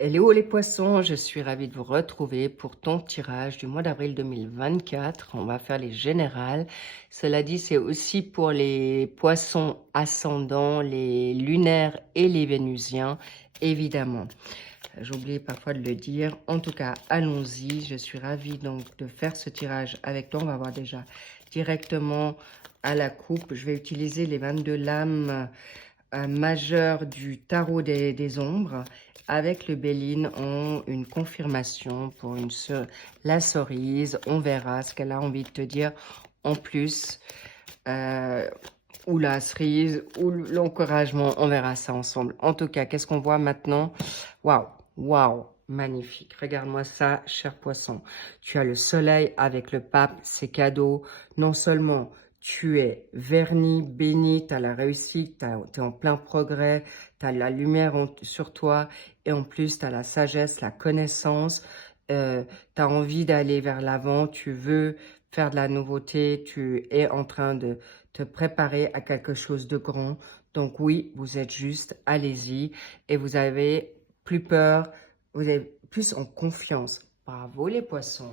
Hello les poissons, je suis ravie de vous retrouver pour ton tirage du mois d'avril 2024. On va faire les générales. Cela dit, c'est aussi pour les poissons ascendants, les lunaires et les vénusiens, évidemment. J'oublie parfois de le dire. En tout cas, allons-y. Je suis ravie donc de faire ce tirage avec toi. On va voir déjà directement à la coupe. Je vais utiliser les 22 lames majeures du tarot des ombres avec le Béline en une confirmation pour la cerise. On verra ce qu'elle a envie de te dire en plus. Ou la cerise, ou l'encouragement. On verra ça ensemble. En tout cas, qu'est-ce qu'on voit maintenant? Waouh, waouh, magnifique. Regarde-moi ça, cher poisson. Tu as le soleil avec le pape, c'est cadeau. Non seulement tu es verni, béni, tu as la réussite, tu es en plein progrès, tu as la lumière sur toi et en plus tu as la sagesse, la connaissance, tu as envie d'aller vers l'avant, tu veux faire de la nouveauté, tu es en train de te préparer à quelque chose de grand. Donc oui, vous êtes juste, allez-y et vous avez plus peur, vous avez plus en confiance. Bravo les poissons.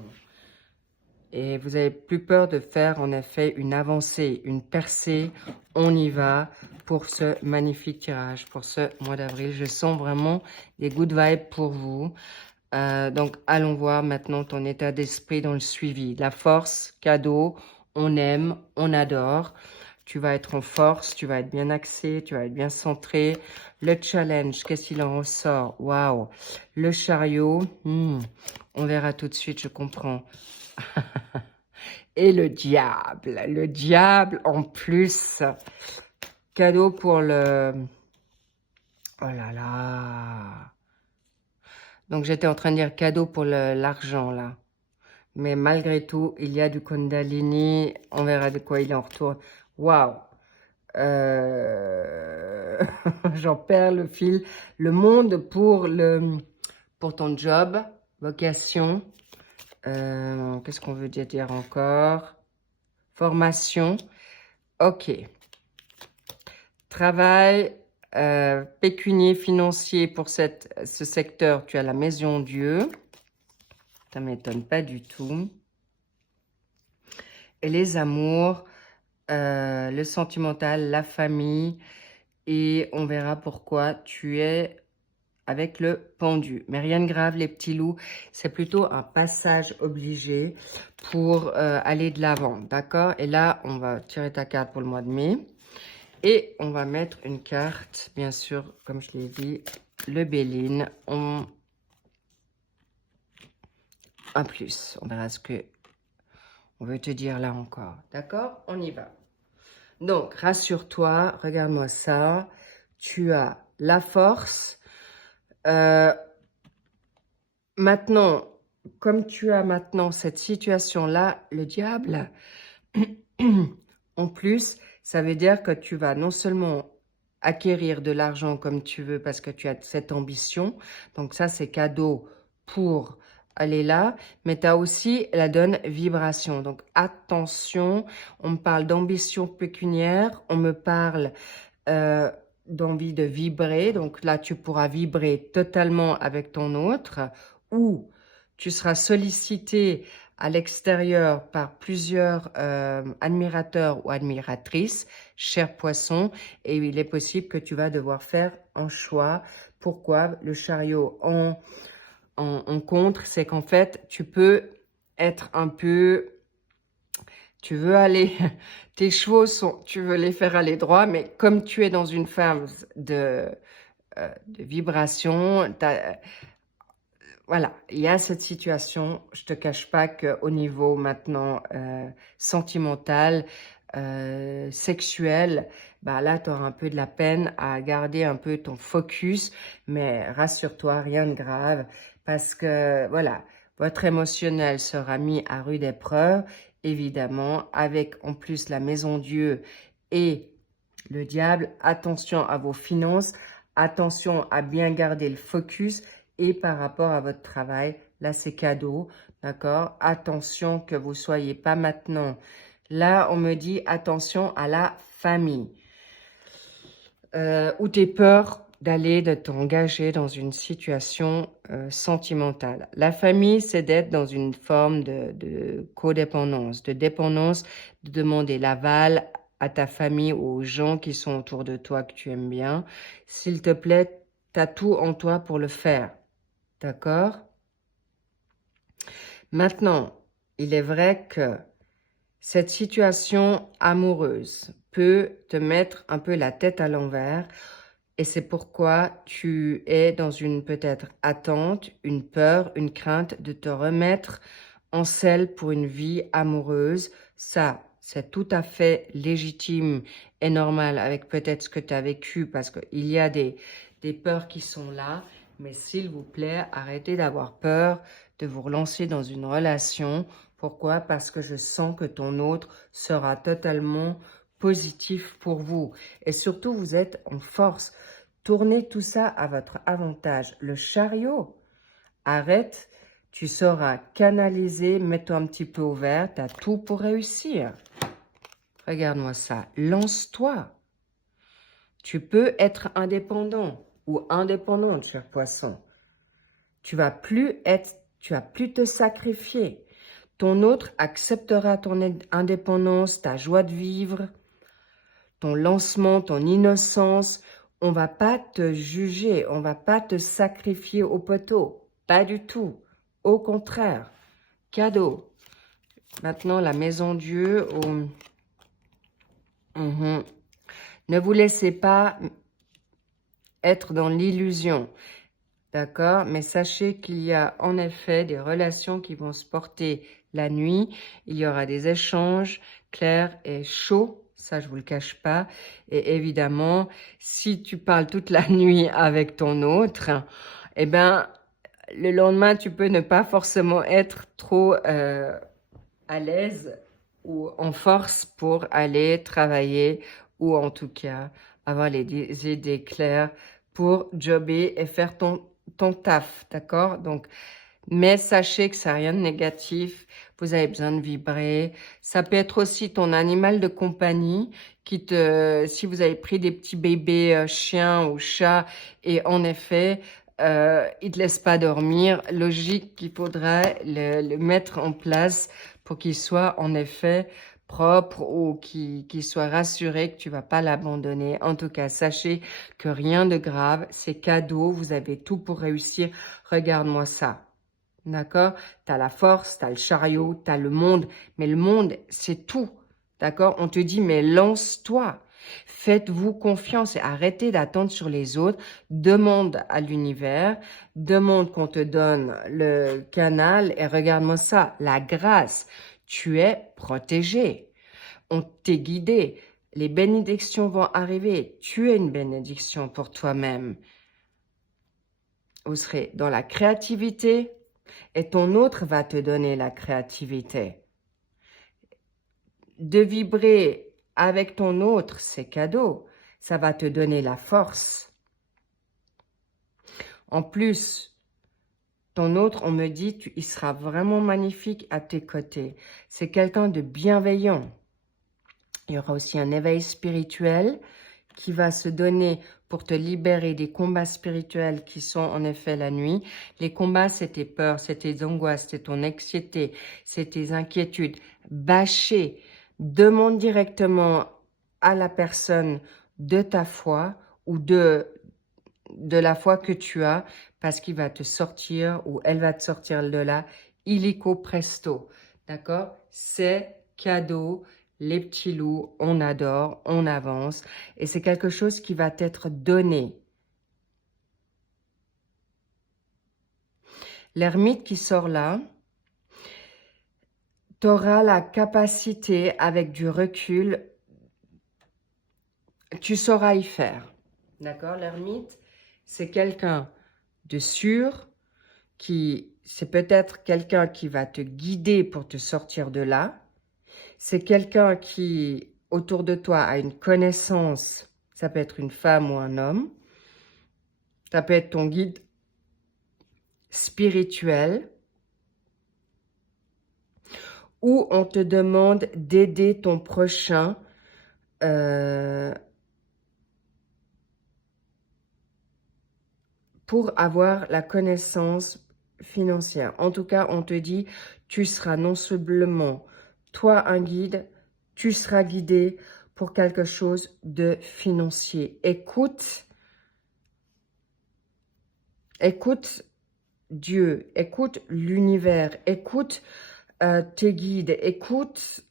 Et vous avez plus peur de faire en effet une avancée, une percée. On y va pour ce magnifique tirage, pour ce mois d'avril. Je sens vraiment des good vibes pour vous. Donc, allons voir maintenant ton état d'esprit dans le suivi. La force, cadeau, on aime, on adore. Tu vas être en force, tu vas être bien axé, tu vas être bien centré. Le challenge, qu'est-ce qu'il en ressort? Waouh! Le chariot, on verra tout de suite, je comprends. Et le diable en plus. Cadeau pour le... Oh là là! Donc, j'étais en train de dire cadeau pour l'argent, là. Mais malgré tout, il y a du Kundalini. On verra de quoi il en retourne. Waouh! J'en perds le fil. Le monde pour ton job, vocation. Qu'est-ce qu'on veut dire encore? Formation. Ok. Travail, pécunier, financier pour ce secteur. Tu as la maison Dieu. Ça ne m'étonne pas du tout. Et les amours, le sentimental, la famille. Et on verra pourquoi tu es avec le pendu. Mais rien de grave, les petits loups. C'est plutôt un passage obligé pour aller de l'avant. D'accord? Et là, on va tirer ta carte pour le mois de mai. Et on va mettre une carte, bien sûr, comme je l'ai dit, le Béline. Un plus. On verra ce que on veut te dire là encore. D'accord? On y va. Donc, rassure-toi, regarde-moi ça. Tu as la force. Maintenant, comme tu as maintenant cette situation-là, le diable, en plus, ça veut dire que tu vas non seulement acquérir de l'argent comme tu veux parce que tu as cette ambition. Donc ça, c'est cadeau pour aller là. Mais tu as aussi la donne vibration. Donc attention, on me parle d'ambition pécuniaire, on me parle d'envie de vibrer. Donc là, tu pourras vibrer totalement avec ton autre ou tu seras sollicité à l'extérieur par plusieurs admirateurs ou admiratrices, cher poisson, et il est possible que tu vas devoir faire un choix. Pourquoi? Le chariot en contre, c'est qu'en fait, tu peux être un peu... Tu veux aller... Tes chevaux, tu veux les faire aller droit, mais comme tu es dans une phase de vibration, voilà, il y a cette situation. Je ne te cache pas qu'au niveau maintenant sentimental, sexuel, bah là, tu auras un peu de la peine à garder un peu ton focus. Mais rassure-toi, rien de grave. Parce que, voilà, votre émotionnel sera mis à rude épreuve, évidemment, avec en plus la maison Dieu et le diable. Attention à vos finances. Attention à bien garder le focus. Et par rapport à votre travail, là, c'est cadeau, d'accord? Attention que vous ne soyez pas maintenant. Là, on me dit attention à la famille. Ou tes peurs de t'engager dans une situation sentimentale. La famille, c'est d'être dans une forme de codépendance, de dépendance, de demander l'aval à ta famille ou aux gens qui sont autour de toi que tu aimes bien. S'il te plaît, tu as tout en toi pour le faire. D'accord? Maintenant, il est vrai que cette situation amoureuse peut te mettre un peu la tête à l'envers et c'est pourquoi tu es dans une peut-être attente, une peur, une crainte de te remettre en selle pour une vie amoureuse. Ça, c'est tout à fait légitime et normal avec peut-être ce que tu as vécu parce qu'il y a des peurs qui sont là. Mais s'il vous plaît, arrêtez d'avoir peur de vous relancer dans une relation. Pourquoi? Parce que je sens que ton autre sera totalement positif pour vous. Et surtout, vous êtes en force. Tournez tout ça à votre avantage. Le chariot, arrête, tu sauras canaliser, mets-toi un petit peu au vert, tu as tout pour réussir. Regarde-moi ça, lance-toi. Tu peux être indépendant ou indépendante, cher poisson. Tu vas plus te sacrifier. Ton autre acceptera ton indépendance, ta joie de vivre, ton lancement, ton innocence. On va pas te juger, on va pas te sacrifier au poteau. Pas du tout. Au contraire, cadeau. Maintenant, la maison Dieu. Ne vous laissez pas être dans l'illusion. D'accord? Mais sachez qu'il y a en effet des relations qui vont se porter la nuit. Il y aura des échanges clairs et chauds. Ça, je vous le cache pas. Et évidemment, si tu parles toute la nuit avec ton autre, eh ben, le lendemain, tu peux ne pas forcément être trop à l'aise ou en force pour aller travailler ou en tout cas avoir les idées claires pour jobber et faire ton taf, d'accord? Donc, mais sachez que ça n'a rien de négatif, vous avez besoin de vibrer. Ça peut être aussi ton animal de compagnie si vous avez pris des petits bébés chiens ou chats et en effet, il te laisse pas dormir, logique qu'il faudrait le mettre en place pour qu'il soit en effet propre ou qu'il soit rassuré que tu vas pas l'abandonner. En tout cas, sachez que rien de grave, c'est cadeau, vous avez tout pour réussir. Regarde-moi ça. D'accord? Tu as la force, tu as le chariot, tu as le monde. Mais le monde, c'est tout. D'accord? On te dit, mais lance-toi. Faites-vous confiance et arrêtez d'attendre sur les autres. Demande à l'univers. Demande qu'on te donne le canal. Et regarde-moi ça, la grâce. Tu es protégé. On t'est guidé. Les bénédictions vont arriver. Tu es une bénédiction pour toi-même. Vous serez dans la créativité. Et ton autre va te donner la créativité. De vibrer avec ton autre, c'est cadeau. Ça va te donner la force. En plus, ton autre, on me dit, il sera vraiment magnifique à tes côtés. C'est quelqu'un de bienveillant. Il y aura aussi un éveil spirituel qui va se donner pour te libérer des combats spirituels qui sont en effet la nuit. Les combats, c'est tes peurs, c'est tes angoisses, c'est ton anxiété, c'est tes inquiétudes. Bâcher, demande directement à la personne de ta foi ou de la foi que tu as parce qu'il va te sortir ou elle va te sortir de là illico presto. D'accord? C'est cadeau. Les petits loups, on adore, on avance. Et c'est quelque chose qui va t'être donné. L'ermite qui sort là, tu auras la capacité, avec du recul, tu sauras y faire. D'accord? L'ermite, c'est quelqu'un de sûr, c'est peut-être quelqu'un qui va te guider pour te sortir de là. C'est quelqu'un qui, autour de toi, a une connaissance, ça peut être une femme ou un homme, ça peut être ton guide spirituel, où on te demande d'aider ton prochain pour avoir la connaissance financière. En tout cas, on te dit, tu seras non seulement toi un guide, tu seras guidé pour quelque chose de financier. Écoute Dieu, écoute l'univers, écoute tes guides, écoute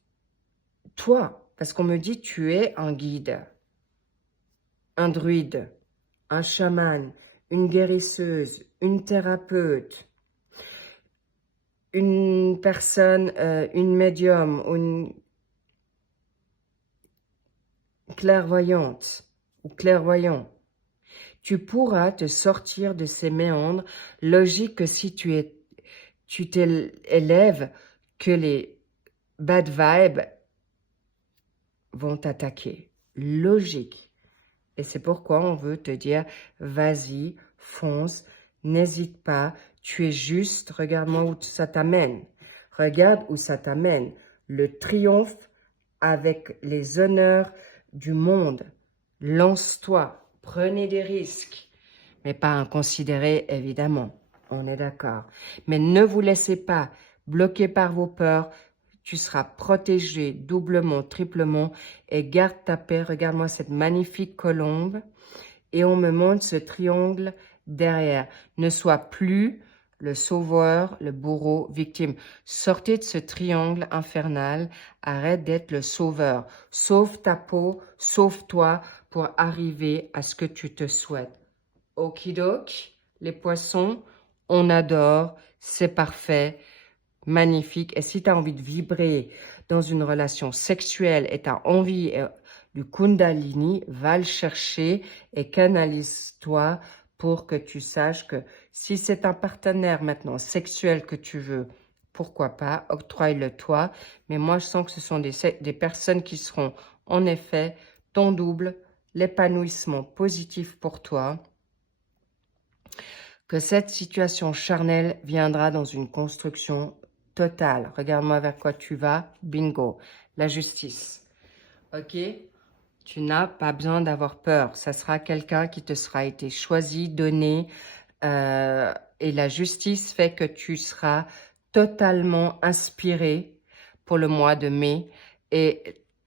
toi, parce qu'on me dit tu es un guide, un druide, un chaman, une guérisseuse, une thérapeute, une personne, une médium, une clairvoyante ou clairvoyant. Tu pourras te sortir de ces méandres. Logique que si tu t'élèves, que les bad vibes vont t'attaquer. Logique. Et c'est pourquoi on veut te dire, vas-y, fonce, n'hésite pas, tu es juste, regarde-moi où ça t'amène. Regarde où ça t'amène. Le triomphe avec les honneurs du monde. Lance-toi, prenez des risques, mais pas inconsidérés, évidemment. On est d'accord. Mais ne vous laissez pas bloquer par vos peurs. Tu seras protégé doublement, triplement et garde ta paix. Regarde-moi cette magnifique colombe et on me montre ce triangle derrière. Ne sois plus le sauveur, le bourreau, victime. Sortez de ce triangle infernal. Arrête d'être le sauveur. Sauve ta peau, sauve-toi pour arriver à ce que tu te souhaites. Okidok, les poissons, on adore, c'est parfait. Magnifique. Et si tu as envie de vibrer dans une relation sexuelle et tu as envie du Kundalini, va le chercher et canalise-toi pour que tu saches que si c'est un partenaire maintenant sexuel que tu veux, pourquoi pas, octroie-le toi. Mais moi, je sens que ce sont des personnes qui seront en effet ton double, l'épanouissement positif pour toi, que cette situation charnelle viendra dans une construction totale. Regarde-moi vers quoi tu vas. Bingo. La justice. Ok? Tu n'as pas besoin d'avoir peur. Ça sera quelqu'un qui te sera été choisi, donné. Et la justice fait que tu seras totalement inspiré pour le mois de mai. Et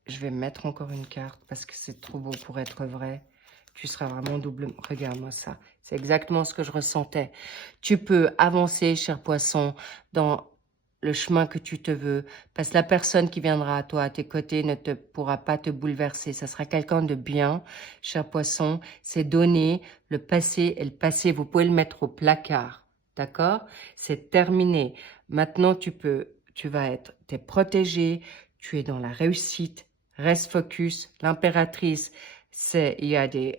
je vais mettre encore une carte parce que c'est trop beau pour être vrai. Tu seras vraiment doublement... Regarde-moi ça. C'est exactement ce que je ressentais. Tu peux avancer, cher poisson, dans le chemin que tu te veux. Parce que la personne qui viendra à toi, à tes côtés, ne pourra pas te bouleverser. Ça sera quelqu'un de bien, cher poisson. C'est donné. Le passé est le passé. Vous pouvez le mettre au placard. D'accord? C'est terminé. Maintenant, t'es protégé. Tu es dans la réussite. Reste focus. L'impératrice,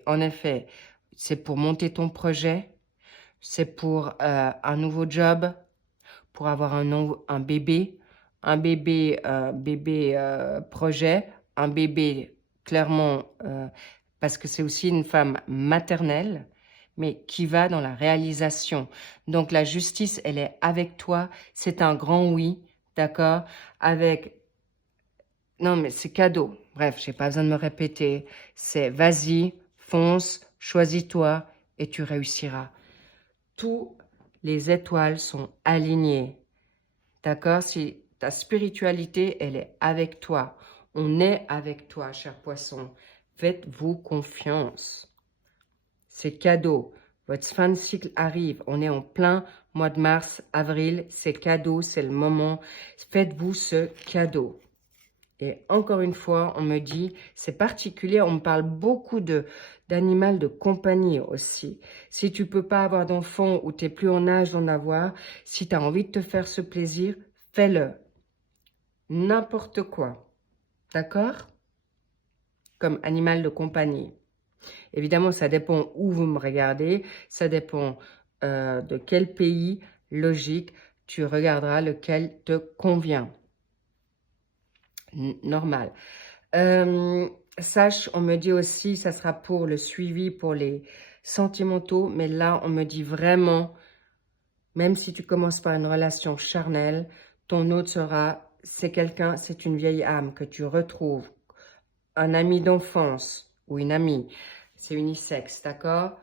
en effet, c'est pour monter ton projet, c'est pour un nouveau job, pour avoir un bébé, projet, un bébé clairement, parce que c'est aussi une femme maternelle, mais qui va dans la réalisation. Donc la justice, elle est avec toi, c'est un grand oui, d'accord, non, mais c'est cadeau. Bref, j'ai pas besoin de me répéter. C'est vas-y, fonce, choisis-toi et tu réussiras. Tous les étoiles sont alignées. D'accord? Si ta spiritualité, elle est avec toi. On est avec toi, cher poisson. Faites-vous confiance. C'est cadeau. Votre fin de cycle arrive. On est en plein mois de mars, avril. C'est cadeau, c'est le moment. Faites-vous ce cadeau. Et encore une fois, on me dit, c'est particulier, on me parle beaucoup d'animal de compagnie aussi. Si tu peux pas avoir d'enfant ou tu n'es plus en âge d'en avoir, si tu as envie de te faire ce plaisir, fais-le. N'importe quoi. D'accord? Comme animal de compagnie. Évidemment, ça dépend où vous me regardez, ça dépend de quel pays, logique, tu regarderas lequel te convient. Normal. Sache, on me dit aussi, ça sera pour le suivi, pour les sentimentaux, mais là, on me dit vraiment, même si tu commences par une relation charnelle, ton autre sera, c'est une vieille âme que tu retrouves, un ami d'enfance ou une amie, c'est unisexe, d'accord?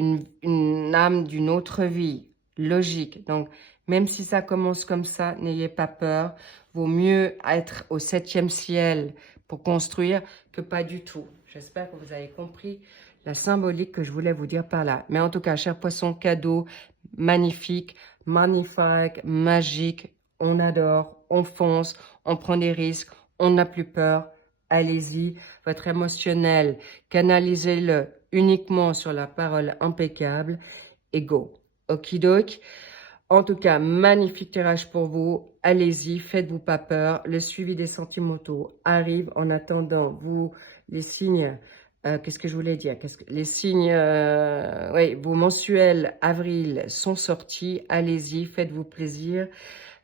une âme d'une autre vie, logique. Donc, même si ça commence comme ça, n'ayez pas peur. Vaut mieux être au 7e ciel pour construire que pas du tout. J'espère que vous avez compris la symbolique que je voulais vous dire par là. Mais en tout cas, cher poisson, cadeau, magnifique, magnifique, magique. On adore, on fonce, on prend des risques, on n'a plus peur. Allez-y, votre émotionnel, canalisez-le uniquement sur la parole impeccable et go. Okidoki. En tout cas, magnifique tirage pour vous. Allez-y, faites-vous pas peur. Le suivi des sentimentaux arrive. En attendant, vous, les signes, qu'est-ce que je voulais dire? Les signes, oui, vos mensuels avril sont sortis. Allez-y, faites-vous plaisir.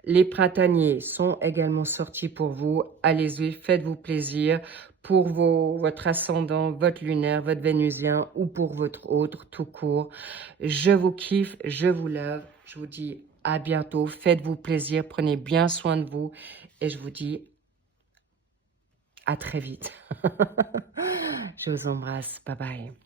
Les printaniers sont également sortis pour vous. Allez-y, faites-vous plaisir pour votre ascendant, votre lunaire, votre vénusien ou pour votre autre, tout court. Je vous kiffe, je vous love. Je vous dis à bientôt. Faites-vous plaisir, prenez bien soin de vous. Et je vous dis à très vite. Je vous embrasse. Bye bye.